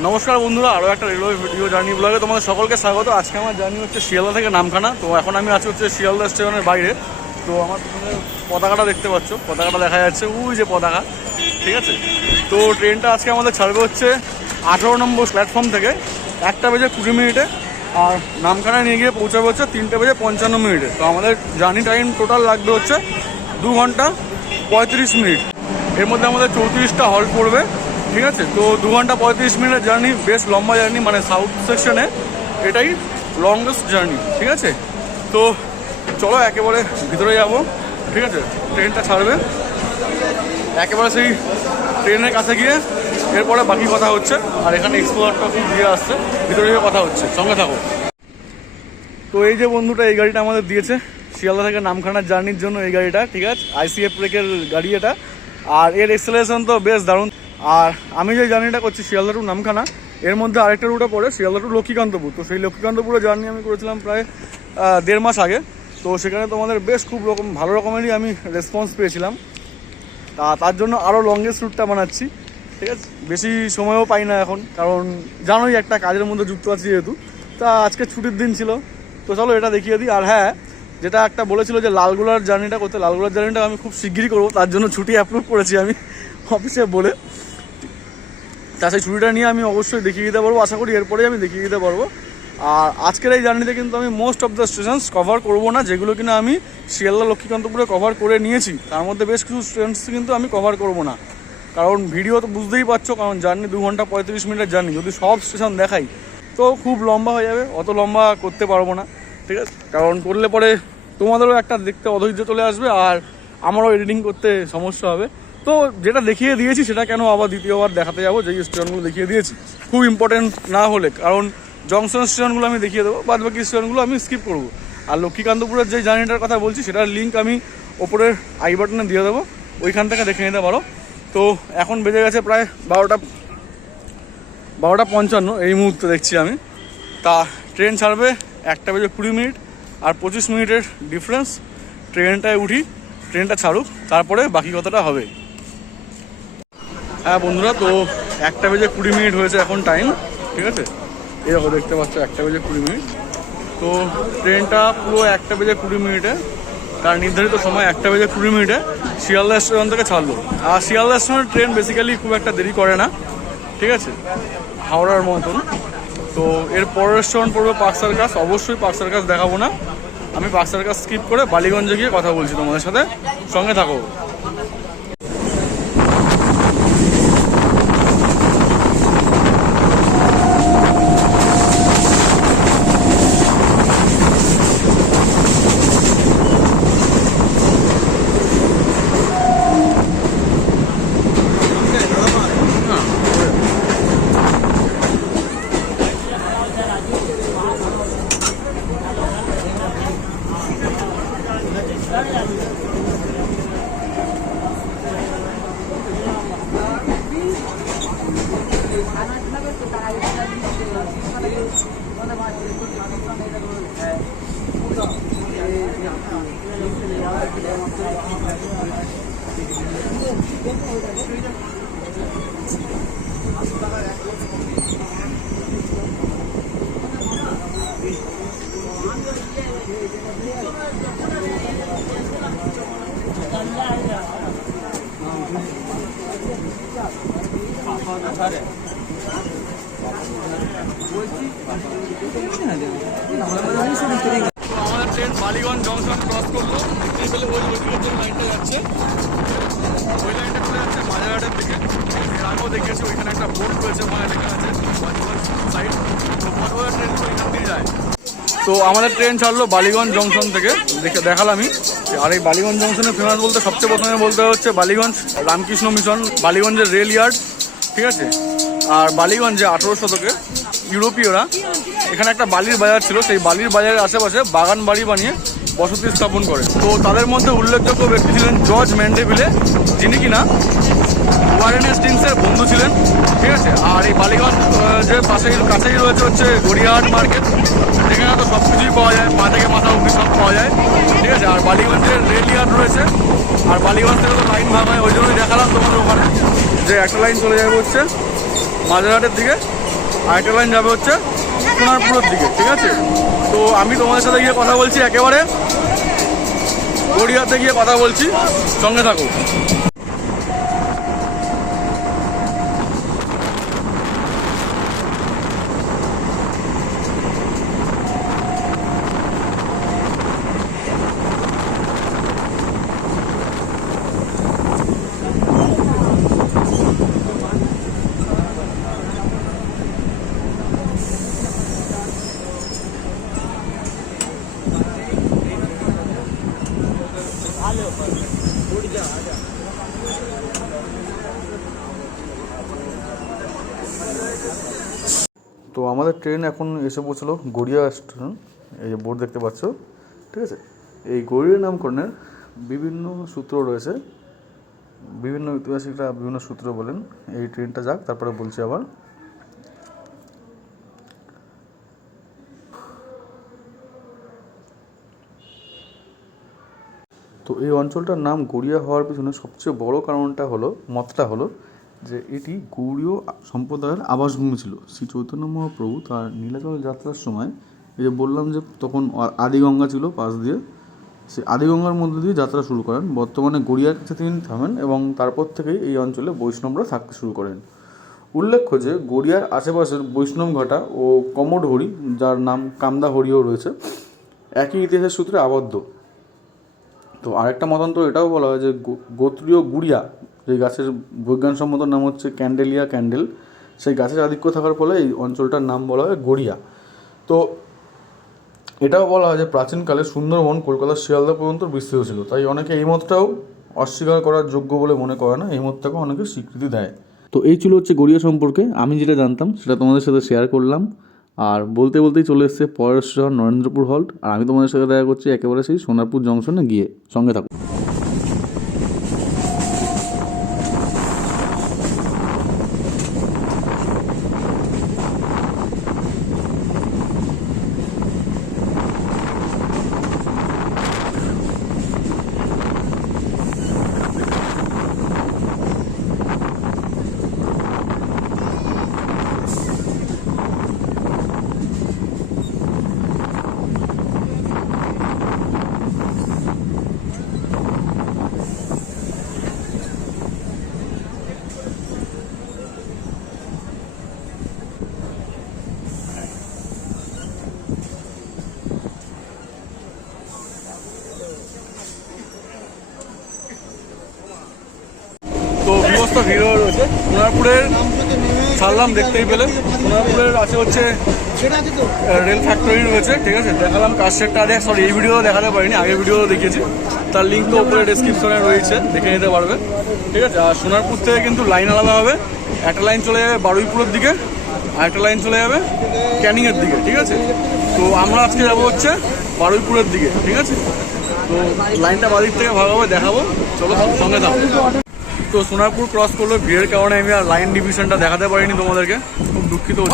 নমস্কার বন্ধুরা, আরও একটা রেলওয়ে ভিডিও জার্নি ব্লগে তোমাদের সকলকে স্বাগত। আজকে আমার জার্নি হচ্ছে শিয়ালদা থেকে নামখানা। তো এখন আমি আছি হচ্ছে শিয়ালদা স্টেশনের বাইরে। তো আমার পিছনে পতাকাটা দেখতে পাচ্ছ, পতাকাটা দেখা যাচ্ছে, ওই যে পতাকা, ঠিক আছে। তো ট্রেনটা আজকে আমাদের ছাড়বে হচ্ছে 18 নম্বর প্ল্যাটফর্ম থেকে 1:20 আর নামখানায় নিয়ে গিয়ে পৌঁছাবে হচ্ছে 3:55। তো আমাদের জার্নি টাইম টোটাল লাগবে হচ্ছে 2 ঘন্টা 35 মিনিট। এর মধ্যে আমাদের 34টা হল্ট পড়বে, ঠিক আছে। তো 2 ঘন্টা 35 মিনিটের জার্নি, বেশ লম্বা জার্নি, মানে সাউথ সেকশনে এটাই লংগেস্ট জার্নি, ঠিক আছে। তো চলো একেবারে ভিতরে যাব, ঠিক আছে। ট্রেনটা ছাড়বে, একেবারে সেই ট্রেনের কাছে গিয়ে এরপরে বাকি কথা হচ্ছে। আর এখানে এক্সপ্লোরারটা খুব দিয়ে আসছে, ভিতরে গিয়ে কথা হচ্ছে, সঙ্গে থাকো। তো এই যে বন্ধুটা এই গাড়িটা আমাদের দিয়েছে শিয়ালদা থেকে নামখানার জার্নির জন্য, এই গাড়িটা, ঠিক আছে। ICF ব্রেকের গাড়ি এটা, আর এর এক্সেলারেশন তো বেশ দারুণ। আর আমি যে জার্নিটা করছি শিয়ালদা টু নামখানা, এর মধ্যে আরেকটা রুটে পড়ে শিয়ালদা টু লক্ষ্মীকান্তপুর। তো সেই লক্ষ্মীকান্তপুরের জার্নি আমি করেছিলাম প্রায় 1.5 মাস আগে। তো সেখানে তোমাদের বেশ খুব ভালো রকমেরই আমি রেসপন্স পেয়েছিলাম। তার জন্য আরও লংগেস্ট রুটটা বানাচ্ছি, ঠিক আছে। বেশি সময়ও পাই না এখন, কারণ জানোই একটা কাজের মধ্যে যুক্ত আছি যেহেতু। তা আজকে ছুটির দিন ছিল, তো চলো এটা দেখিয়ে দিই। আর হ্যাঁ, যেটা একটা বলেছিল যে লালগোলার জার্নিটা করতে, লালগোলার জার্নিটা আমি খুব শিগগিরই করবো, তার জন্য ছুটি অ্যাপ্রুভ করেছি আমি অফিসে বলে। তা সেই ছুটিটা নিয়ে আমি অবশ্যই দেখিয়ে দিতে পারবো, আশা করি এরপরেই আমি দেখিয়ে দিতে পারবো। আর আজকের এই জার্নিতে কিন্তু আমি most of the stations cover করবো না, যেগুলো কিনা আমি শিয়ালদা লক্ষ্মীকান্তপুরে কভার করে নিয়েছি। তার মধ্যে বেশ কিছু স্টেশনস কিন্তু আমি কভার করবো না, কারণ ভিডিও তো বুঝতেই পারছো, কারণ জার্নি 2 ঘন্টা 35 মিনিটের জার্নি। যদি সব স্টেশন দেখাই তো খুব লম্বা হয়ে যাবে, অত লম্বা করতে পারবো না, ঠিক আছে। কারণ করলে পরে তোমাদেরও একটা দেখতে অধৈর্য চলে আসবে, আর আমারও এডিটিং করতে সমস্যা হবে। তো যেটা দেখিয়ে দিয়েছি সেটা কেন আবার দ্বিতীয়বার দেখাতে যাবো, যেই স্টেশনগুলো দেখিয়ে দিয়েছি খুব ইম্পর্টেন্ট না হলে, কারণ জংশন স্টেশনগুলো আমি দেখিয়ে দেবো, বাদ বাকি স্টেশনগুলো আমি স্কিপ করবো। আর লক্ষ্মীকান্তপুরের যে জার্নিটার কথা বলছি সেটার লিঙ্ক আমি ওপরের আই বাটনে দিয়ে দেবো, ওইখান থেকে দেখে নিতে পারো। তো এখন বেজে গেছে প্রায় 12:55 এই মুহূর্তে দেখছি আমি। তা ট্রেন ছাড়বে 1:20 আর 25 মিনিটের ডিফারেন্স। ট্রেনটায় উঠি, ট্রেনটা ছাড়ুক, তারপরে বাকি কথাটা হবে। হ্যাঁ বন্ধুরা, তো 1:20 হয়েছে এখন টাইম, ঠিক আছে। এরকম দেখতে পাচ্ছ 1:20। তো ট্রেনটা পুরো 1:20 তার নির্ধারিত সময় 1:20 শিয়ালদা স্টেশন থেকে ছাড়লো। আর শিয়ালদা স্টেশনের ট্রেন বেসিক্যালি খুব একটা দেরি করে না, ঠিক আছে, হাওড়ার মতন। তো এর পরের স্টেশন পড়বে পার্ক সার্কাস। অবশ্যই পার্ক সার্কাস দেখাবো না, আমি পার্ক সার্কাস স্কিপ করে বালিগঞ্জে গিয়ে কথা বলছি তোমাদের সাথে, সঙ্গে থাকো। আমাদের ট্রেন বালিগঞ্জ জংশন ক্রস করলো, দেখতেই পেলে ওই লক্ষ্মীকান্তপুর লাইনটা যাচ্ছে, ওই লাইনটা চলে যাচ্ছে মাঝেরহাটের দিকে। এর আগেও দেখেছি ওইখানে একটা বোর্ড রয়েছে, ওখানে লেখা আছে সাইড, তো ট্রেনগুলো ওইখান দিয়ে যায়। তো আমাদের ট্রেন ছাড়লো বালিগঞ্জ জংশন থেকে, দেখালামই। আর এই বালিগঞ্জ জংশনের ফেমাস বলতে সবচেয়ে প্রথমে বলতে হচ্ছে বালিগঞ্জ রামকৃষ্ণ মিশন, বালিগঞ্জের রেল ইয়ার্ড, ঠিক আছে। আর বালিগঞ্জে 18 শতকে ইউরোপীয়রা এখানে একটা বালির বাজার ছিল, সেই বালির বাজারের আশেপাশে বাগান বাড়ি বানিয়ে বসতি স্থাপন করে। তো তাদের মধ্যে উল্লেখযোগ্য ব্যক্তি ছিলেন জর্জ ম্যান্ডেভিলে, যিনি কিনা ওয়ারেন হেস্টিংসের বন্ধু ছিলেন, ঠিক আছে। আর এই বালিগঞ্জ যে কাছেই রয়েছে হচ্ছে গড়িয়াহাট মার্কেট, যেখানে তো সব কিছুই পাওয়া যায়, পা থেকে মাথা অব্দি সব পাওয়া যায়, ঠিক আছে। আর বালিগঞ্জের রেল ইয়ার্ড রয়েছে, আর বালিগঞ্জ থেকে তো লাইন ভাগ হয়, ওই জন্যই দেখালাম তোমাদের ওখানে যে একটা লাইন চলে যাবে হচ্ছে মাঝেরহাটের দিকে, আরেকটা লাইন যাবে হচ্ছে সোনারপুরের দিকে, ঠিক আছে। তো আমি তোমাদের সাথে গিয়ে কথা বলছি, একেবারে গড়িয়াতে গিয়ে কথা বলছি, সঙ্গে থাকো। তো আমাদের ট্রেন এখন এসে পৌঁছলো গড়িয়া স্টেশন। এই যে বোর্ড দেখতে পাচ্ছ, ঠিক আছে। এই গড়িয়া নামকরণের বিভিন্ন সূত্র রয়েছে, বিভিন্ন ঐতিহাসিকরা বিভিন্ন সূত্র বলেন। এই ট্রেনটা যাক, তারপরে বলছি আবার। তো এই অঞ্চলটার নাম গড়িয়া হওয়ার পিছনে সবচেয়ে বড় কারণটা হলো, মতটা হলো যে এটি গৌড়ীয় সম্প্রদায়ের আবাসভূমি ছিল। শ্রী চৈতন্য মহাপ্রভু তার নীলাচল যাত্রার সময়, এই যে বললাম যে তখন আদিগঙ্গা ছিল পাশ দিয়ে, সেই আদিগঙ্গার মধ্যে দিয়ে যাত্রা শুরু করেন। বর্তমানে গড়িয়ার কাছে তিনি থামেন এবং তারপর থেকেই এই অঞ্চলে বৈষ্ণবরা থাকতে শুরু করেন। উল্লেখ্য যে গড়িয়ার আশেপাশের বৈষ্ণবঘাটা ও কমোডহরি, যার নাম কামদাহরিও রয়েছে, একই ইতিহাসের সূত্রে আবদ্ধ। তো আরেকটা মতান্তর এটাও বলা হয় যে গোত্রীয় গুড়িয়া, যে গাছের বৈজ্ঞানসম্মত নাম হচ্ছে ক্যান্ডেলিয়া ক্যান্ডেল, সেই গাছের আধিক্য থাকার ফলে এই অঞ্চলটার নাম বলা হয় গড়িয়া। তো এটাও বলা হয় যে প্রাচীনকালে সুন্দরবন কলকাতার শিয়ালদা পর্যন্ত বিস্তৃত ছিল, তাই অনেকে এই মতটাও অস্বীকার করার যোগ্য বলে মনে করে না, এই মতটাকেও অনেকে স্বীকৃতি দেয়। তো এই ছিল হচ্ছে গড়িয়া সম্পর্কে আমি যেটা জানতাম সেটা তোমাদের সাথে শেয়ার করলাম। আর বলতে বলতেই চলে এসছে পরের স্টেশন নরেন্দ্রপুর হল্ট, আর আমি তোমাদের সাথে দেখা করছি একেবারে সেই সোনারপুর জংশনে গিয়ে। সঙ্গে থাকো। তো বিবস্তা ভিড় রয়েছে সোনারপুরের, ছাড়লাম দেখতেই পেলে। সোনারপুরের আছে হচ্ছে রেল ফ্যাক্টরি রয়েছে, ঠিক আছে। দেখালাম কাজশেডটা, সরি এই ভিডিও দেখাতে পারিনি, আগের ভিডিও দেখিয়েছি, তার লিঙ্ক তো উপরে ডেসক্রিপশনে রয়েছে, দেখে নিতে পারবে, ঠিক আছে। আর সোনারপুর থেকে কিন্তু লাইন আলাদা হবে, একটা লাইন চলে যাবে বারুইপুরের দিকে, আর একটা লাইন চলে যাবে ক্যানিংয়ের দিকে, ঠিক আছে। তো আমরা আজকে যাবো হচ্ছে বারুইপুরের দিকে, ঠিক আছে। তো লাইনটা বাদিক থেকে ভালোভাবে দেখাবো, চলো সঙ্গে থাকো। তো সোনারপুর ক্রস করলো, ভিড়ের কারণে আমি আর লাইন ডিভিশনটা দেখাতে পারিনি তোমাদেরকে, খুব দুঃখিত হচ্ছে।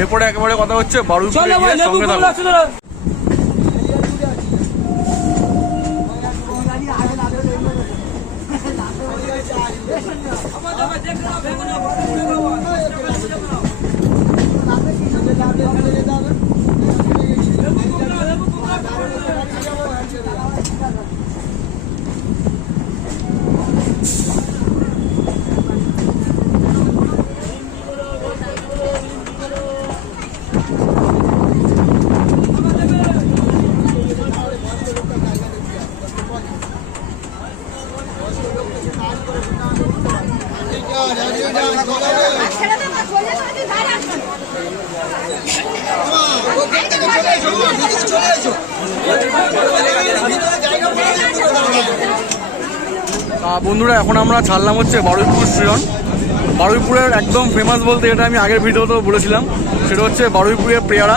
এরপরে একেবারে কথা হচ্ছে বারুইপুরে গিয়ে, সঙ্গে থাকো। বন্ধুরা এখন আমরা ছাড়লাম হচ্ছে বারুইপুর স্টেশন। বারুইপুরের একদম ফেমাস বলতে, এটা আমি আগের ভিডিওতেও বলেছিলাম, সেটা হচ্ছে বারুইপুরের পেয়ারা,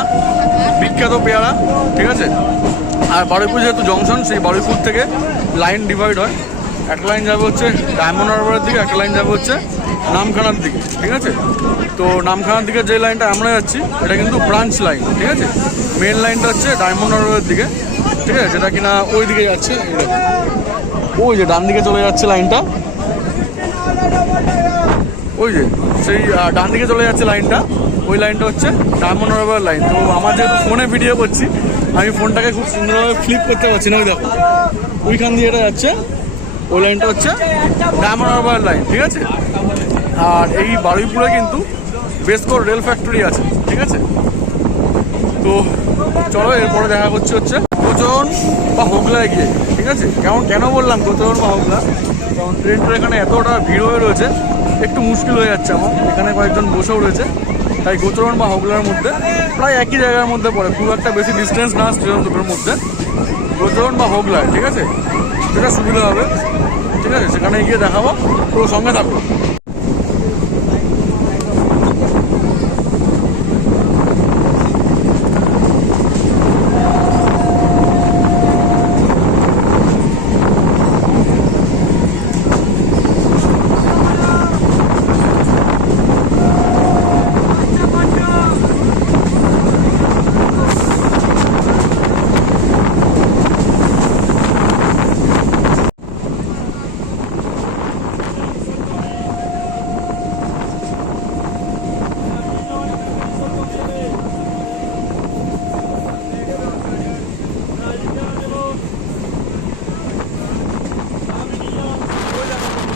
বিখ্যাত পেয়ারা, ঠিক আছে। আর বারুইপুর যেহেতু জংশন, সেই বারুইপুর থেকে লাইন ডিভাইড হয়, একটা লাইন যাবে হচ্ছে ডায়মন্ড হারবারের দিকে, একটা লাইন যাবে হচ্ছে নামখানার দিকে, ঠিক আছে। তো নামখানার দিকে যে লাইনটা আমরা যাচ্ছি এটা কিন্তু ব্রাঞ্চ লাইন, ঠিক আছে। মেন লাইনটা হচ্ছে ডায়মন্ড হারবারের দিকে, ঠিক আছে, যেটা কিনা ওই দিকে যাচ্ছে, ওই যে ডান দিকে চলে যাচ্ছে লাইনটা, ওই যে সেই ডান দিকে চলে যাচ্ছে লাইনটা, ওই লাইনটা হচ্ছে ডায়মন্ড হারবার লাইন। তো আমার যেহেতু ফোনে ভিডিও করছি, আমি ফোনটাকে খুব সুন্দরভাবে ফ্লিপ করতে পারছি না। ওই দেখো ওইখান দিয়ে এটা যাচ্ছে, ওই লাইনটা হচ্ছে ডায়মন্ড হারবার লাইন, ঠিক আছে। আর এই বারুইপুরে কিন্তু বেসকোর রেল ফ্যাক্টরি আছে, ঠিক আছে। তো চলো এরপরে দেখা করছে হচ্ছে গোচরণ বা হোগলায় গিয়ে, ঠিক আছে। কেন বললাম গোচরণ বা হোগলা, কারণ ট্রেনটার এখানে এতটা ভিড় হয়ে রয়েছে, একটু মুশকিল হয়ে যাচ্ছে আমার। এখানে কয়েকজন বসেও রয়েছে, তাই গোচরণ বা হোগলার মধ্যে প্রায় একই জায়গার মধ্যে পড়ে, খুব একটা বেশি ডিস্টেন্স না স্টেশন দুটোর মধ্যে। গোচরণ বা হোগলায়, ঠিক আছে, সেটা সুবিধা হবে, ঠিক আছে। সেখানে গিয়ে দেখাবো, তো সঙ্গে থাকো।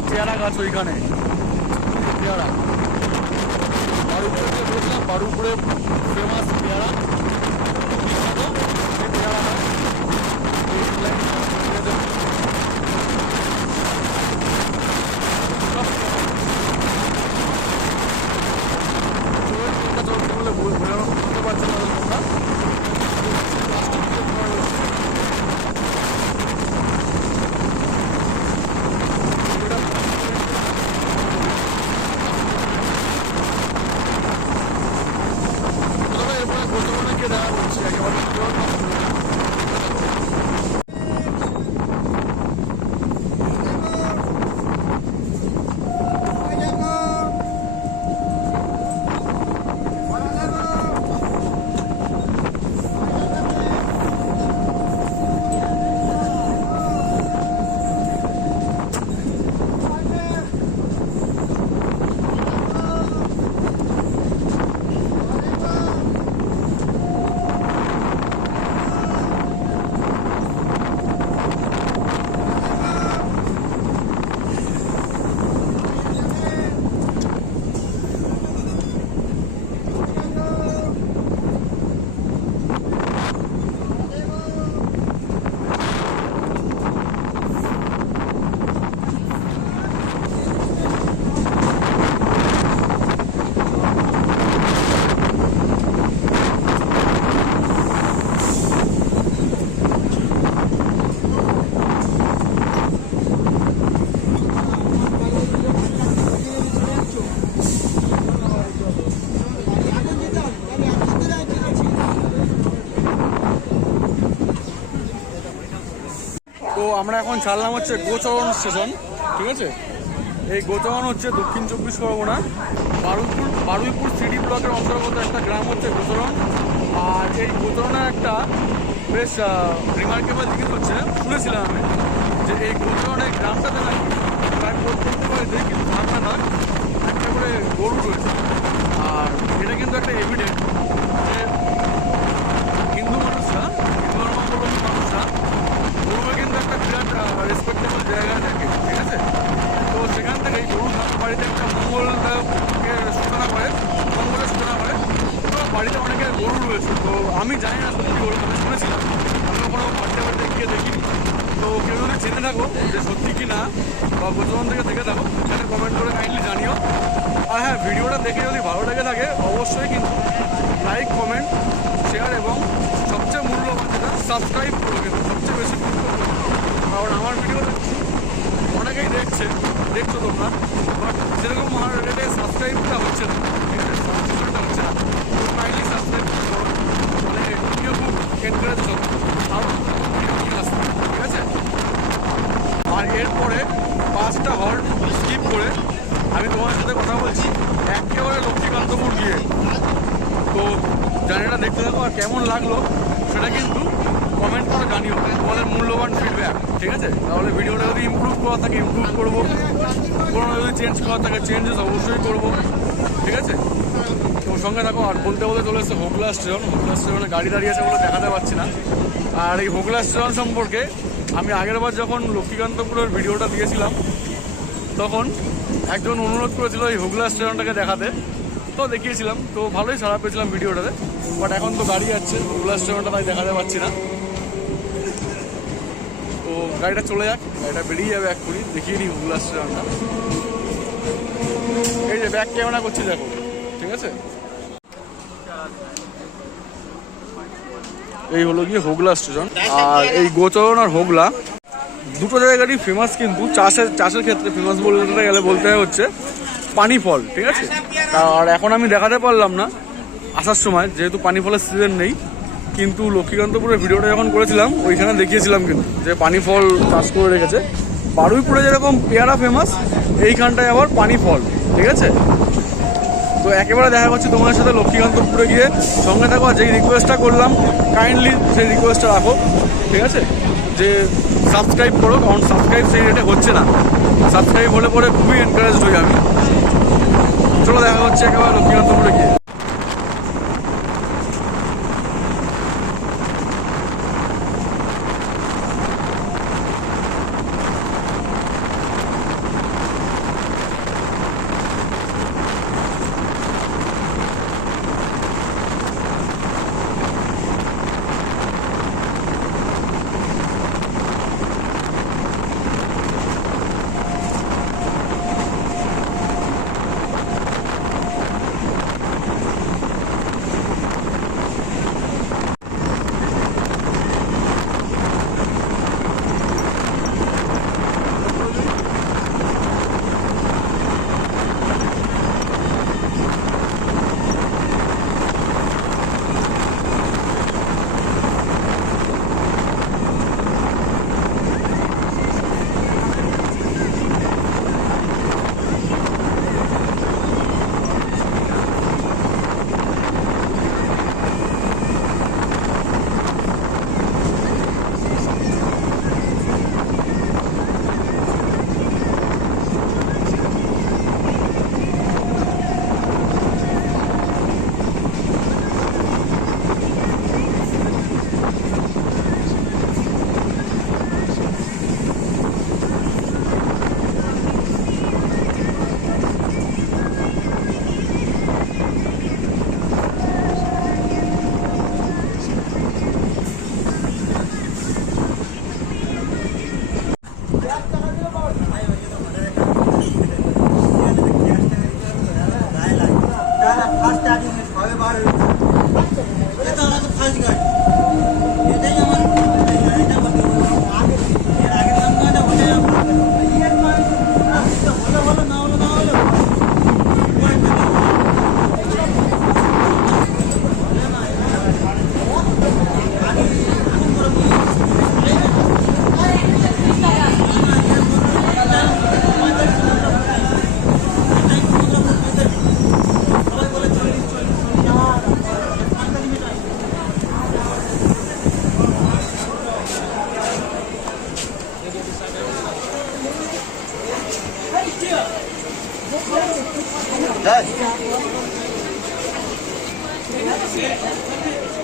পেয়ারা গাছ ওইখানে, পেয়ারা বারুইপুরে বলছিলাম, বারুইপুরে ফেমাস পেয়ারা, পেয়ারা গাছ। বুঝতে পারছি না তোমরা। দেখা করছি একেবারে। তো আমরা এখন ছাড়লাম হচ্ছে গোচরণ স্টেশন, ঠিক আছে। এই গোচরণ হচ্ছে দক্ষিণ 24 পরগনা বারুইপুর সিডি ব্লকের অন্তর্গত একটা গ্রাম হচ্ছে গোচরণ। আর এই গোচরণের একটা বেশ রিমার্কেবল জিনিস হচ্ছে, শুনেছিলাম আমি যে এই গোচরণের গ্রামটাতে নাকি প্রায় প্রত্যেকটা বাড়িতে কিন্তু থাকা থাক একটা করে গরু রয়েছে। আর এটা কিন্তু একটা এভিডেন্ট যে হিন্দু মানুষরা, হিন্দু ধর্মাবলম্বী মানুষরা গরুকে কিন্তু একটা বিরাট রেসপেক্টেবল জায়গায় থাকে, ঠিক আছে। তো সেখান থেকে গরু বাড়িতে একটা মঙ্গলের সূচনা করে, তো বাড়িতে অনেকের গরু রয়েছে। তো আমি জানি না সত্যি গরু, আমি শুনেছিলাম, আমি কখনো বাড়িতে গিয়ে দেখিনি। তো কেউ যদি জেনে থাকো যে সত্যি কি না বা গোচরণ থেকে দেখে থাকো, সেটা কমেন্ট করে কাইন্ডলি জানিও। আর হ্যাঁ, ভিডিওটা দেখে যদি ভালো লেগে থাকে অবশ্যই কিন্তু লাইক, কমেন্ট, শেয়ার এবং সবচেয়ে মূল্যবান যেটা সাবস্ক্রাইব করো, কিন্তু সবচেয়ে বেশি গুরুত্বপূর্ণ। কারণ আমার ভিডিও অনেকেই দেখছো তোমরা, বাট সেরকম আমার রেটে সাবস্ক্রাইবটা হচ্ছে না, ঠিক আছে, সাবস্ক্রিপশনটা হচ্ছে না। কাইন্ডলি সাবস্ক্রাইব করো, মানে ভিডিও খুব এনকারেজ করো আরও ভিডিও আসতে, ঠিক আছে। আর এরপরে 5টা হল্ট স্কিপ করে আমি তোমার সাথে কথা বলছি একেবারে লক্ষ্মীকান্তপুর গিয়ে। তো জার্নিটা দেখতে থাকো, আর কেমন লাগলো সেটা কিন্তু কমেন্ট করে জানিও তোমাদের মূল্যবান ফিডব্যাক, ঠিক আছে? তাহলে ভিডিওটা যদি ইমপ্রুভ করা থাকে ইমপ্রুভ করবো, কোনো যদি চেঞ্জ করা থাকে চেঞ্জেস অবশ্যই করবো, ঠিক আছে? তো সঙ্গে থাকো। আর বলতে বলতে চলে এসছে হোগলা স্টেশন। হোগলা স্টেশনে গাড়ি দাঁড়িয়ে আছে বলে দেখাতে পারছি না। আর এই হোগলা স্টেশন সম্পর্কে আমি আগেরবার যখন লক্ষ্মীকান্তপুরের ভিডিওটা দিয়েছিলাম তখন একজন অনুরোধ করেছিল এই হোগলা স্টেশনটাকে দেখাতে, তো দেখিয়েছিলাম, তো ভালোই সাড়া পেয়েছিলাম ভিডিওটাতে। বাট এখন তো গাড়ি যাচ্ছে হোগলা স্টেশনটা, তাই দেখাতে পারছি না। তো গাড়িটা চলে যাক, গাড়িটা বেরিয়ে যাবে এক্ষুনি, দেখিয়ে নিই হোগলা স্টেশনটা। এই যে ব্যাক ক্যামেরা করছি দেখো, ঠিক আছে? এই হলো গিয়ে হোগলা স্টেশন। আর এই গোচরণ আর হোগলা দুটো জায়গারই ফেমাস, কিন্তু চাষের ক্ষেত্রে ফেমাস বলতে গেলে বলতে হচ্ছে পানি ফল, ঠিক আছে? আর এখন আমি দেখাতে পারলাম না আসার সময়, যেহেতু পানি ফলের সিজন নেই, কিন্তু লক্ষ্মীকান্তপুরের ভিডিওটা যখন করেছিলাম ওইখানে দেখিয়েছিলাম কিন্তু যে পানি ফল চাষ করে রেখেছে। বারুইপুরে যেরকম পেয়ারা ফেমাস, এইখানটায় আবার পানি ফল, ঠিক আছে? তো একেবারে দেখা করছি তোমাদের সাথে লক্ষ্মীকান্তপুরে গিয়ে। সঙ্গে থাকো। যেই রিকোয়েস্টটা করলাম কাইন্ডলি সেই রিকোয়েস্টটা রাখো, ঠিক আছে? যে সাবস্ক্রাইব করো, কারণ সাবস্ক্রাইব সেই রেটে হচ্ছে না। সাবস্ক্রাইব হলে পরে খুবই এনকারেজড হই আমি। চলো দেখা হচ্ছে একেবারে লক্ষ্মীকান্তপুরে গিয়ে।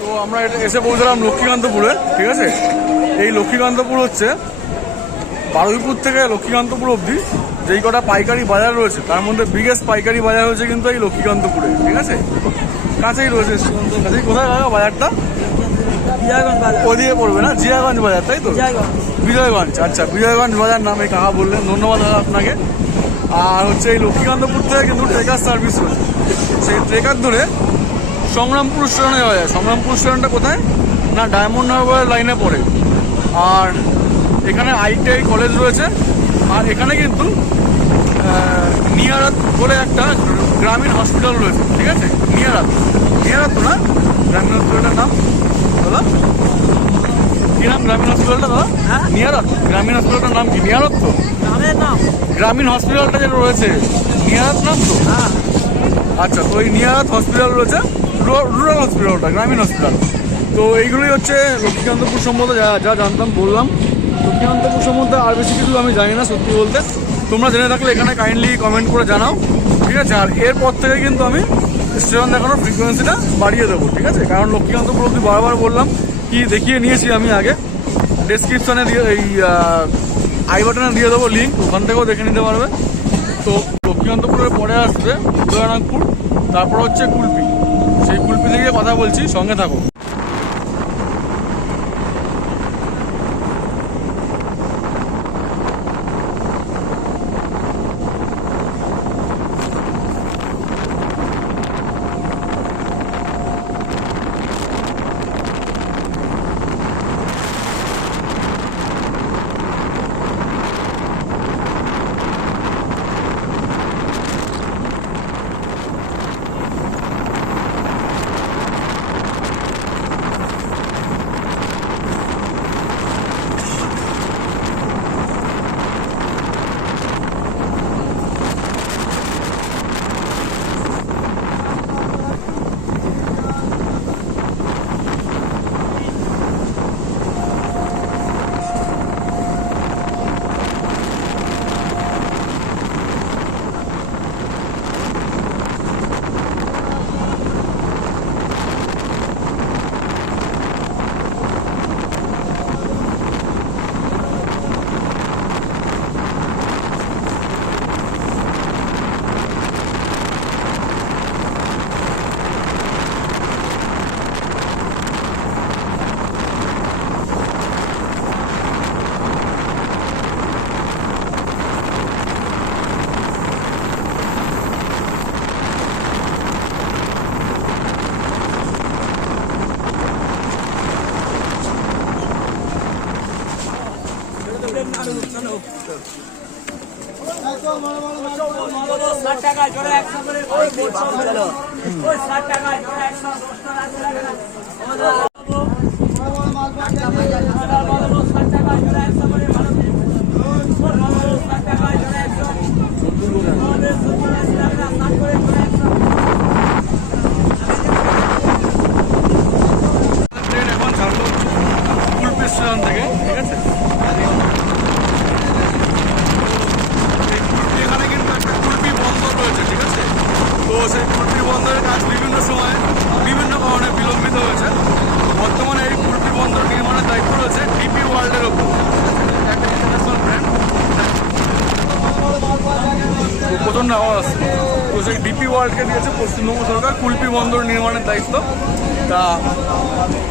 তো আমরা এসে পৌঁছলাম লক্ষ্মীকান্তপুরে, ঠিক আছে? এই লক্ষ্মীকান্তপুর হচ্ছে বারুইপুর থেকে লক্ষ্মীকান্তপুর অবধি যেই কটা পাইকারি বাজার রয়েছে তার মধ্যে বিগেস্ট পাইকারি বাজার হচ্ছে কিন্তু এই লক্ষ্মীকান্তপুরে, ঠিক আছে? কাছেই রয়েছে, কাছেই। কোথায় লাগা বাজারটা? ওদিকে পড়বে না, জিয়াগঞ্জ বাজার, তাই তো? বিজয়গঞ্জ। আচ্ছা, বিজয়গঞ্জ বাজার নামে কাকা বললেন, ধন্যবাদ দাদা আপনাকে। আর হচ্ছে এই লক্ষ্মীকান্তপুর থেকে কিন্তু ট্রেকার সার্ভিস রয়েছে, সেই ট্রেকার ধরে সংগ্রামপুর স্টেশনে যাওয়া যায়। সংগ্রামপুর স্টেশনটা কোথায় না, ডায়মন্ড হারবারের লাইনে পড়ে। আর এখানে ITI কলেজ রয়েছে। আর এখানে কিন্তু নিয়ারাত বলে একটা গ্রামীণ হসপিটাল রয়েছে, ঠিক আছে? নিয়ারাত তো না গ্রামীণ হসপিটালটার নাম দাদা? কি নাম গ্রামীণ হসপিটালটা দাদা? নিয়ারাত গ্রামীণ হসপিটালটার নাম কি? নিয়ারাত তো গ্রামীণ হসপিটালটা যেটা রয়েছে, নিয়ারাত নাম তো? আচ্ছা, তো এই নিয়ারাত হসপিটাল রয়েছে, রুরাল হসপিটালটা গ্রামীণ হসপিটাল। তো এইগুলোই হচ্ছে লক্ষ্মীকান্তপুর সম্বন্ধে যা যা জানতাম বললাম। লক্ষ্মীকান্তপুর সম্বন্ধে আর বেশি কিছু আমি জানি না সত্যি বলতে। তোমরা জেনে থাকলে এখানে কাইন্ডলি কমেন্ট করে জানাও, ঠিক আছে। আর এরপর থেকে কিন্তু আমি স্টেশন দেখানোর ফ্রিকোয়েন্সিটা বাড়িয়ে দেবো, ঠিক আছে। কারণ লক্ষ্মীকান্তপুর অব্দি বারবার বললাম কি দেখিয়ে নিয়েছি আমি আগে। ডেসক্রিপশানে দিয়ে এই আই বাটনে দিয়ে দেবো লিঙ্ক, ওখান থেকেও দেখে নিতে পারবে। তো লক্ষ্মীকান্তপুরের পরে আসবে উদয়নাথপুর, তারপর হচ্ছে কুলপি। সেই কুলপি থেকে কথা বলছি, সঙ্গে থাকো। প্রচণ্ড আওয়াজ আসছে। তো সেই ডিপি ওয়ার্ল্ডকে দিয়েছে পশ্চিমবঙ্গ সরকার কুলপি বন্দর নির্মাণের দায়িত্ব। তা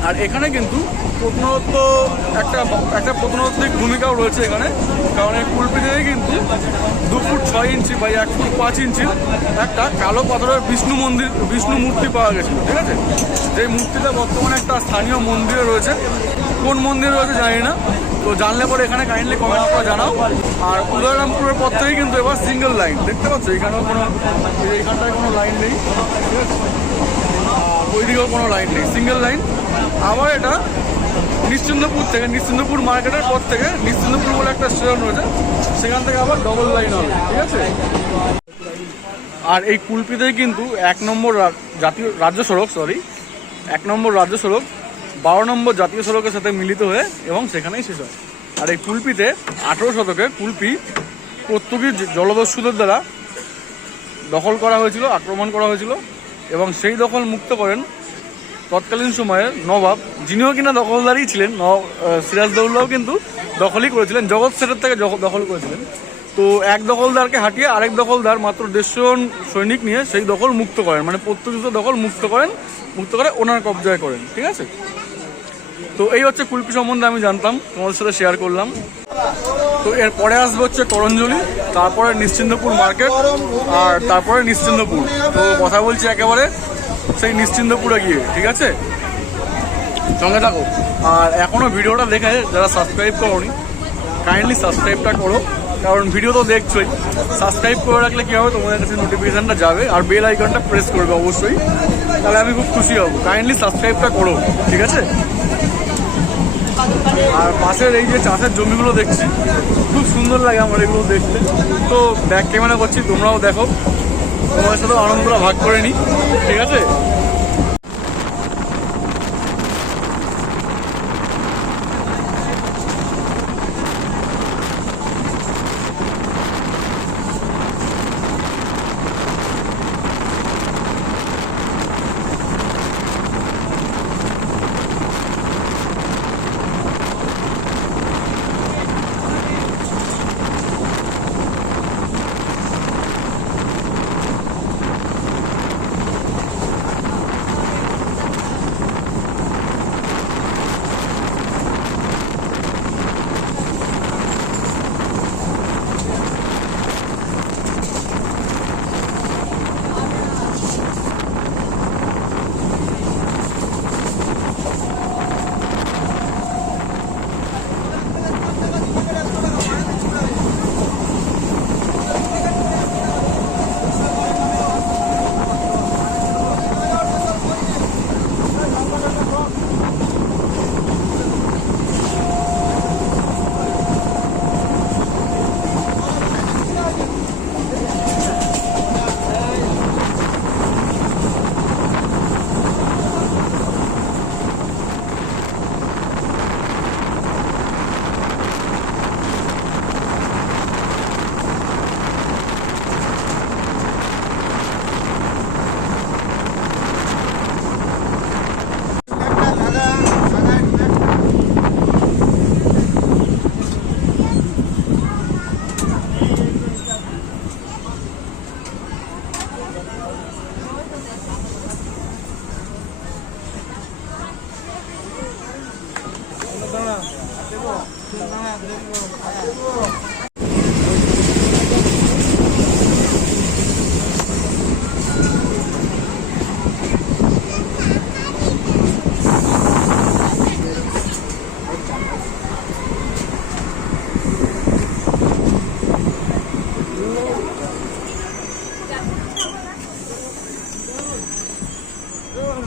আর এখানে কিন্তু প্রত্নতত্ত্ব একটা প্রত্নতাত্ত্বিক ভূমিকাও রয়েছে এখানে। কারণ এই কুলপি থেকে কিন্তু 2 ফুট 6 ইঞ্চি বা 1 ফুট 5 ইঞ্চির একটা কালো পাথরের বিষ্ণু মূর্তি পাওয়া গেছিলো, ঠিক আছে। যেই মূর্তিটা বর্তমানে একটা স্থানীয় মন্দিরে রয়েছে। কোন মন্দিরে রয়েছে জানি না, তো জানলে পরে এখানে কাইন্ডলি কমেন্ট করে জানাও। আর উদয়রামপুরের পর থেকে কিন্তু এবার সিঙ্গেল লাইন দেখতে পাচ্ছ, এখানেও এইখানটায় কোনো লাইন নেই, ঠিক আছে। ওইদিকেও কোনো লাইন নেই, সিঙ্গেল লাইন। আবার এটা নিশ্চিন্দপুর মার্কেটের পর থেকে নিশ্চিন্দপুর বলে একটা স্টেশন রয়েছে, সেখান থেকে আবার ডবল লাইন হবে, ঠিক আছে। আর এই কুলপিতেই কিন্তু 1 নম্বর রাজ্য সড়ক 12 নম্বর জাতীয় সড়কের সাথে মিলিত হয়ে এবং সেখানেই শেষ হয়। আর এই কুলপিতে 18 শতকে কুলপি পর্তুগিজ জলদস্যুদের দ্বারা দখল করা হয়েছিল, আক্রমণ করা হয়েছিল এবং সেই দখল মুক্ত করেন তৎকালীন সময়ে নবাব, যিনিও কিনা দখলদারই ছিলেন। সিরাজদৌল্লাও কিন্তু দখলই করেছিলেন, জগৎ সেটের থেকে দখল করেছিলেন। তো এক দখলদারকে হাঁটিয়ে আরেক দখলদার মাত্র 150 সৈনিক নিয়ে সেই দখল মুক্ত করেন, মানে পর্তুগিজদের দখল মুক্ত করে ওনার কবজায় করেন, ঠিক আছে। তো এই হচ্ছে কুলপি সম্বন্ধে আমি জানতাম, তোমাদের সাথে শেয়ার করলাম। তো এরপরে আসবে হচ্ছে করঞ্জলি, তারপরে নিশ্চিন্দপুর মার্কেট, আর তারপরে নিশ্চিন্দপুর। তো কথা বলছি একেবারে সেই নিশ্চিন্দপুরে গিয়ে, ঠিক আছে, সঙ্গে থাকো। আর এখনও ভিডিওটা দেখে যারা সাবস্ক্রাইব করোনি, কাইন্ডলি সাবস্ক্রাইবটা করো। কারণ ভিডিও তো দেখছোই, সাবস্ক্রাইব করে রাখলে কী হবে, তোমাদের কাছে নোটিফিকেশানটা যাবে আর বেল আইকনটা প্রেস করবে অবশ্যই, তাহলে আমি খুব খুশি হব। কাইন্ডলি সাবস্ক্রাইবটা করো, ঠিক আছে। আর পাশের এই যে চাষের জমিগুলো দেখছি, খুব সুন্দর লাগে আমার এগুলো দেখতে। তো ব্যাক ক্যামেরা করছি, তোমরাও দেখো, তোমাদের সাথেও আনন্দটা ভাগ করে নিই, ঠিক আছে।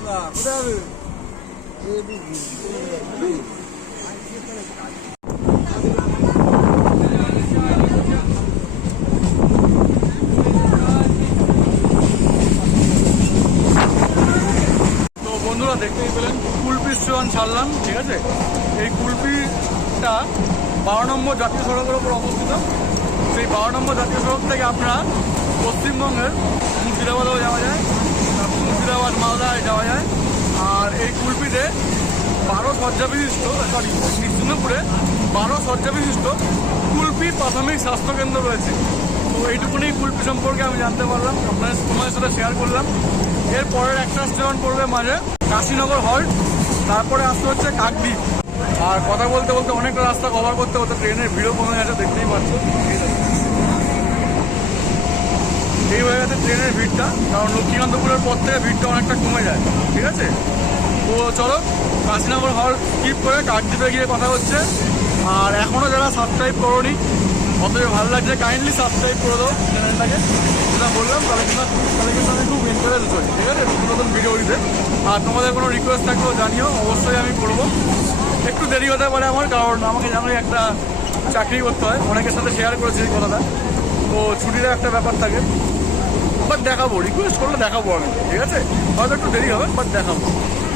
বন্ধুরা দেখতেই পেলেন কুলপি স্টেশন ছাড়লাম, ঠিক আছে। এই কুলপিটা 12 নম্বর জাতীয় সড়কের ওপর অবস্থিত। সেই 12 নম্বর জাতীয় সড়ক থেকে আপনারা পশ্চিমবঙ্গের মুর্শিদাবাদেও যাওয়া যায়, মুর্শিদাবাদ মালদায় যাওয়া যায়। আর এই কুলপিতে 12 শয্যা বিশিষ্ট, নিশ্চিন্তপুরে 12 শয্যা বিশিষ্ট কুলপি প্রাথমিক স্বাস্থ্যকেন্দ্র রয়েছে। তো এইটুকুনি কুলপি সম্পর্কে আমি জানতে পারলাম, তোমাদের সাথে শেয়ার করলাম। এর পরের একটা স্টেশন পড়বে মাঝে কাশীনগর হল্ট, তারপরে আসতে হচ্ছে কাকদ্বীপ। আর কথা বলতে বলতে অনেকটা রাস্তা কভার করতে করতে ট্রেনের ভিড়ও কমে গেছে, দেখতেই পাচ্ছ। এই হয়ে গেছে ট্রেনের ভিড়টা, কারণ লক্ষ্মীকান্তপুরের পর থেকে ভিড়টা অনেকটা কমে যায়, ঠিক আছে। তো চলো কাশীনগর হল্ট স্কিপ করে কাকদ্বীপে গিয়ে কথা হচ্ছে। আর এখনও যারা সাবস্ক্রাইব করোনি, অথচ ভালো লাগছে, কাইন্ডলি সাবস্ক্রাইব করে দাও চ্যানেলটাকে। যেটা বললাম তাহলে কিন্তু আমি খুব ইন্টারেস্ট হই, ঠিক আছে, নতুন নতুন ভিডিও দিতে। আর তোমাদের কোনো রিকোয়েস্ট থাকলেও জানিও, অবশ্যই আমি করবো। একটু দেরি হতে পারে আমার, কারণ আমাকে জানোই একটা চাকরি করতে হয়, অনেকের সাথে শেয়ার করেছি এই কথাটা। তো ছুটিরও একটা ব্যাপার থাকে, বাট দেখাবো, রিকোয়েস্ট করলে দেখাবো আমি, ঠিক আছে। হয়তো একটু দেরি হবে, বাট দেখাবো।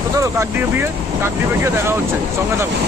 তো চলো কাকদ্বীপে গিয়ে দেখা হচ্ছে, সঙ্গে থাকবো।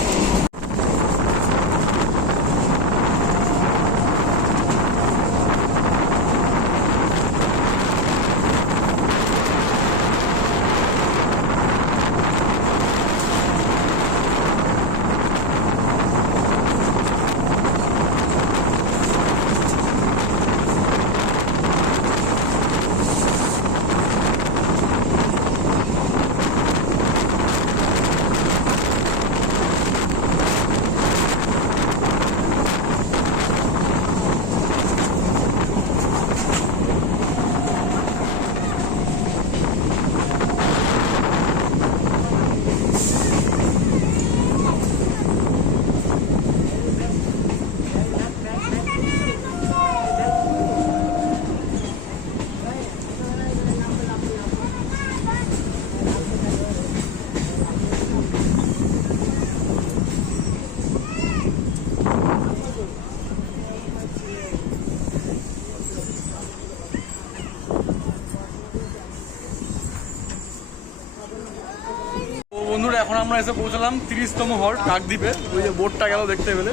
বন্ধুরা এখন আমরা এসে পৌঁছলাম 30তম হল্ট কাকদ্বীপে। ওই যে বোর্ডটা গেল দেখতে পেলে,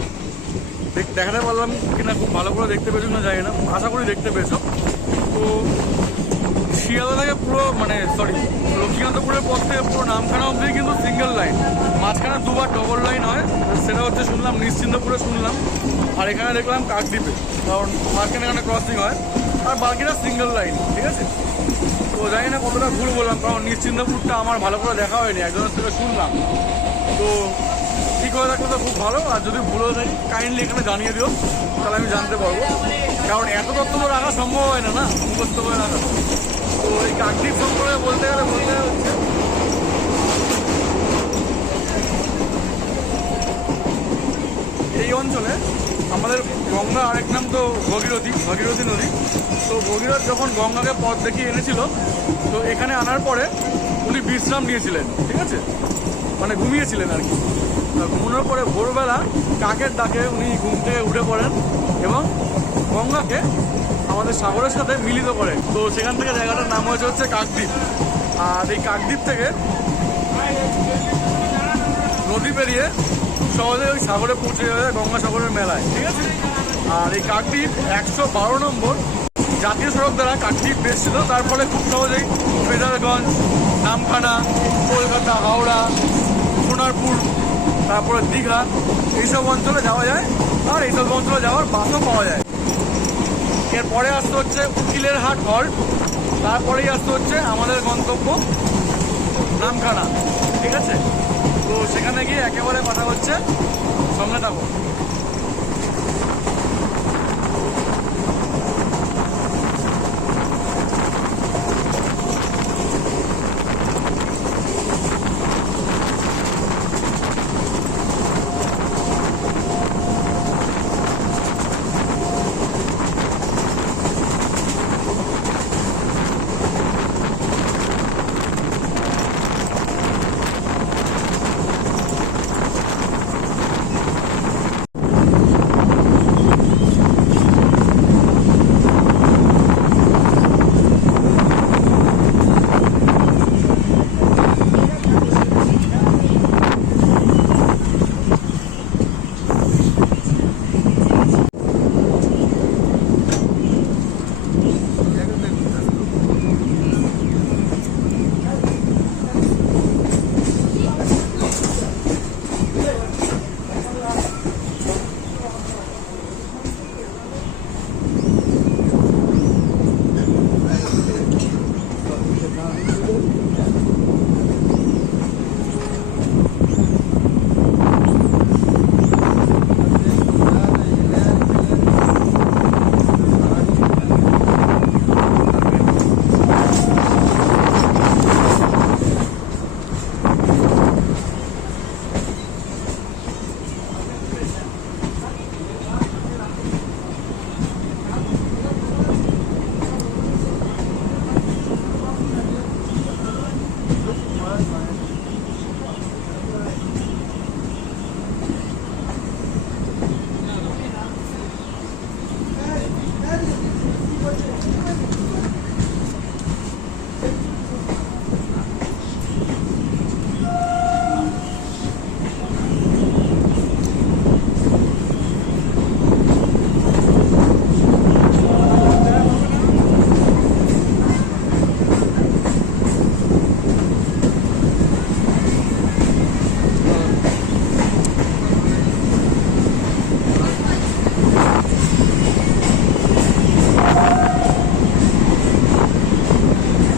দেখাতে পারলাম কিনা খুব ভালো করে দেখতে পেয়েছো না জানি না, আশা করি দেখতে পেয়েছো। তো শিয়ালদা থেকে পুরো লক্ষ্মীকান্তপুরের পর থেকে পুরো নামখানা অবধি কিন্তু সিঙ্গেল লাইন, মাঝখানে দুবার ডবল লাইন হয়। সেটা হচ্ছে শুনলাম নিশ্চিন্তপুরে শুনলাম, আর এখানে দেখলাম কাকদ্বীপে, কারণ মাঝখানে এখানে ক্রসিং হয়, আর বাকিটা সিঙ্গেল লাইন, ঠিক আছে। তো জানি না কতটা ভুল বললাম, কারণ নিশ্চিন্তপুরটা আমার ভালো করে দেখা হয়নি, একজনের থেকে শুনলাম। তো ঠিক হয়ে থাকলে তো খুব ভালো, আর যদি ভুল হয়ে থাকে কাইন্ডলি এখানে জানিয়ে দিও, তাহলে আমি জানতে পারবো। কারণ এত তথ্য তো রাখা সম্ভব হয় না, মুখস্থ করে রাখা। তো এই কাকদ্বীপ সম্পর্কে বলতে গেলে হচ্ছে এই অঞ্চলে আমাদের গঙ্গা আরেক নাম তো ভগীরথী নদী। তো ভগীরথ যখন গঙ্গাকে পথ দেখিয়ে এনেছিল, তো এখানে আনার পরে উনি বিশ্রাম নিয়েছিলেন, ঠিক আছে, মানে ঘুমিয়েছিলেন আর কি। ঘুমানোর পরে ভোরবেলা কাকের ডাকে উনি ঘুম থেকে উঠে পড়েন এবং গঙ্গাকে আমাদের সাগরের সাথে মিলিত করেন। তো সেখান থেকে জায়গাটার নাম হচ্ছে কাকদ্বীপ। আর এই কাকদ্বীপ থেকে নদী পেরিয়ে সহজে ওই সাগরে পৌঁছে যাবে গঙ্গাসাগরের মেলায়, ঠিক আছে। আর এই কাকদ্বীপ 112 নম্বর জাতীয় সড়ক দ্বারা কাকদ্বীপ বেসছিল, তার ফলে খুব সহজেই মেজারগঞ্জ, নামখানা, কলকাতা, হাওড়া, সোনারপুর, তারপরে দীঘা, এইসব অঞ্চলে যাওয়া যায়। আর এইসব অঞ্চলে যাওয়ার বাসও পাওয়া যায়। এরপরে আসতে হচ্ছে উকিলের হাট হল্ট, তারপরেই আসতে হচ্ছে আমাদের গন্তব্য নামখানা, ঠিক আছে। তো সেখানে গিয়ে একেবারে কথা হচ্ছে, সঙ্গে থাকো।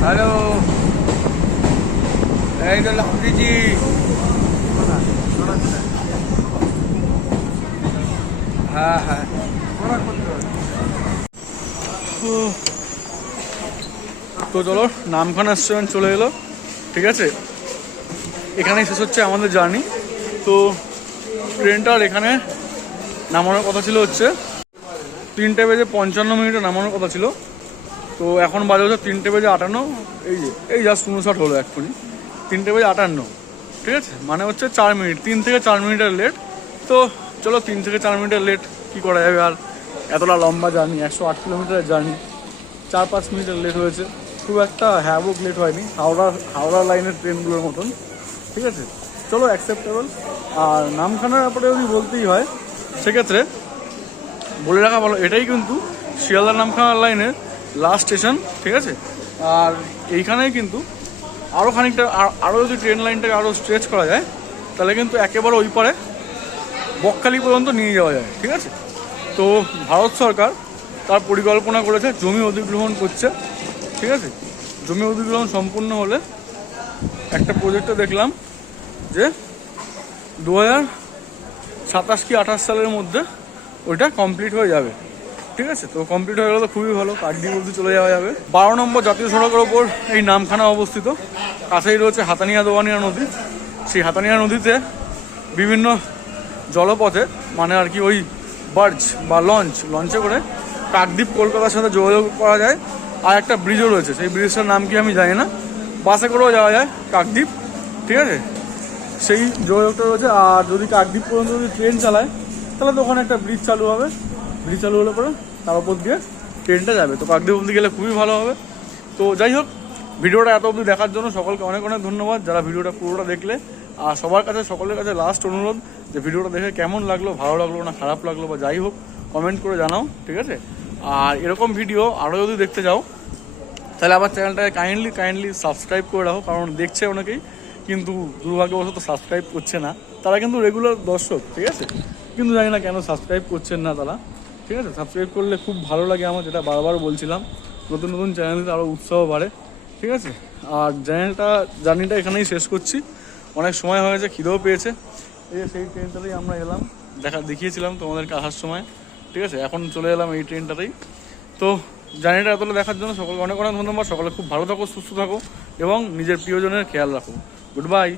হ্যালো, এই তো লাফরিজি। হ্যাঁ হ্যাঁ, তো চলো নামখানা স্টেশন চলে এলো, ঠিক আছে। এখানেই শেষ হচ্ছে আমাদের জার্নি। তো ট্রেনটার এখানে নামানোর কথা ছিল হচ্ছে 3:55 নামানোর কথা ছিল। তো এখন বাজে হচ্ছে 3:58। এই জাস্ট 59 হলো এক্ষুনি, 3:58, ঠিক আছে। মানে হচ্ছে 4 মিনিট, 3 থেকে 4 মিনিটের লেট। তো চলো 3 থেকে 4 মিনিটের লেট কী করা যাবে আর, এতটা লম্বা জার্নি, 108 কিলোমিটারের জার্নি, 4-5 মিনিটের লেট হয়েছে। খুব একটা হ্যাভক লেট হয়নি হাওড়া লাইনের ট্রেনগুলোর মতন, ঠিক আছে। চলো অ্যাকসেপ্টেবল। আর নামখানার ব্যাপারে যদি বলতেই হয় সেক্ষেত্রে বলে রাখা ভালো, এটাই কিন্তু শিয়ালদা নামখানা লাইনের লাস্ট স্টেশন, ঠিক আছে। আর এইখানেই কিন্তু আরও খানিকটা আরও যদি ট্রেন লাইনটাকে আরও স্ট্রেচ করা যায় তাহলে কিন্তু একেবারে ওই পারে বকখালি পর্যন্ত নিয়ে যাওয়া যায়, ঠিক আছে। তো ভারত সরকার তার পরিকল্পনা করেছে, জমি অধিগ্রহণ করছে, ঠিক আছে। জমি অধিগ্রহণ সম্পূর্ণ হলে একটা প্রজেক্টে দেখলাম যে 2027 কি 28 সালের মধ্যে ওইটা কমপ্লিট হয়ে যাবে, ঠিক আছে। তো কমপ্লিট হয়ে গেলে তো খুবই ভালো, কাকদ্বীপ অবধি চলে যাওয়া যাবে। 12 নম্বর জাতীয় সড়কের ওপর এই নামখানা অবস্থিত। কাছেই রয়েছে হাতানিয়া দোয়ানিয়া নদী। সেই হাতানিয়া নদীতে বিভিন্ন জলপথে, মানে আর কি ওই বার্জ বা লঞ্চে করে কাকদ্বীপ কলকাতার সাথে যোগাযোগ করা যায়। আর একটা ব্রিজও রয়েছে, সেই ব্রিজটার নাম কি আমি জানি না, বাসে করেও যাওয়া যায় কাকদ্বীপ, ঠিক আছে। সেই যোগাযোগটা রয়েছে। আর যদি কাকদ্বীপ পর্যন্ত যদি ট্রেন চালায় তাহলে তো ওখানে একটা ব্রিজ চালু হবে, ব্রিজ চালু হলে পরে তার উপর দিয়ে ট্রেনটা যাবে। তো কাকদ্বীপ অবধি গেলে খুবই ভালো হবে। তো যাই হোক, ভিডিওটা এত অবধি দেখার জন্য সকলকে অনেক অনেক ধন্যবাদ যারা ভিডিওটা পুরোটা দেখলে। আর সকলের কাছে লাস্ট অনুরোধ যে ভিডিওটা দেখে কেমন লাগলো, ভালো লাগলো না খারাপ লাগলো বা যাই হোক কমেন্ট করে জানাও, ঠিক আছে। আর এরকম ভিডিও আরও যদি দেখতে যাও তাহলে আমার চ্যানেলটাকে কাইন্ডলি সাবস্ক্রাইব করে রাখো, কারণ দেখছে অনেকেই কিন্তু দুর্ভাগ্যবশত সাবস্ক্রাইব করছে না। তারা কিন্তু রেগুলার দর্শক, ঠিক আছে, কিন্তু জানি না কেন সাবস্ক্রাইব করছেন না তারা, ঠিক আছে। সাবস্ক্রাইব করলে খুব ভালো লাগে আমার, যেটা বারবার বলছিলাম, নতুন নতুন চ্যানেলতে আরও উৎসাহ বাড়ে, ঠিক আছে। আর জার্নিটা এখানেই শেষ করছি, অনেক সময় হয়েছে, খিদেও পেয়েছে। এই সেই ট্রেনটাতেই আমরা এলাম, দেখিয়েছিলাম তোমাদেরকে আসার সময়, ঠিক আছে। এখন চলে এলাম এই ট্রেনটাতেই। তো জার্নিটা এতটা দেখার জন্য সকলকে অনেক অনেক ধন্যবাদ। সকলে খুব ভালো থাকো, সুস্থ থাকো এবং নিজের প্রিয়জনের খেয়াল রাখো। Good bye.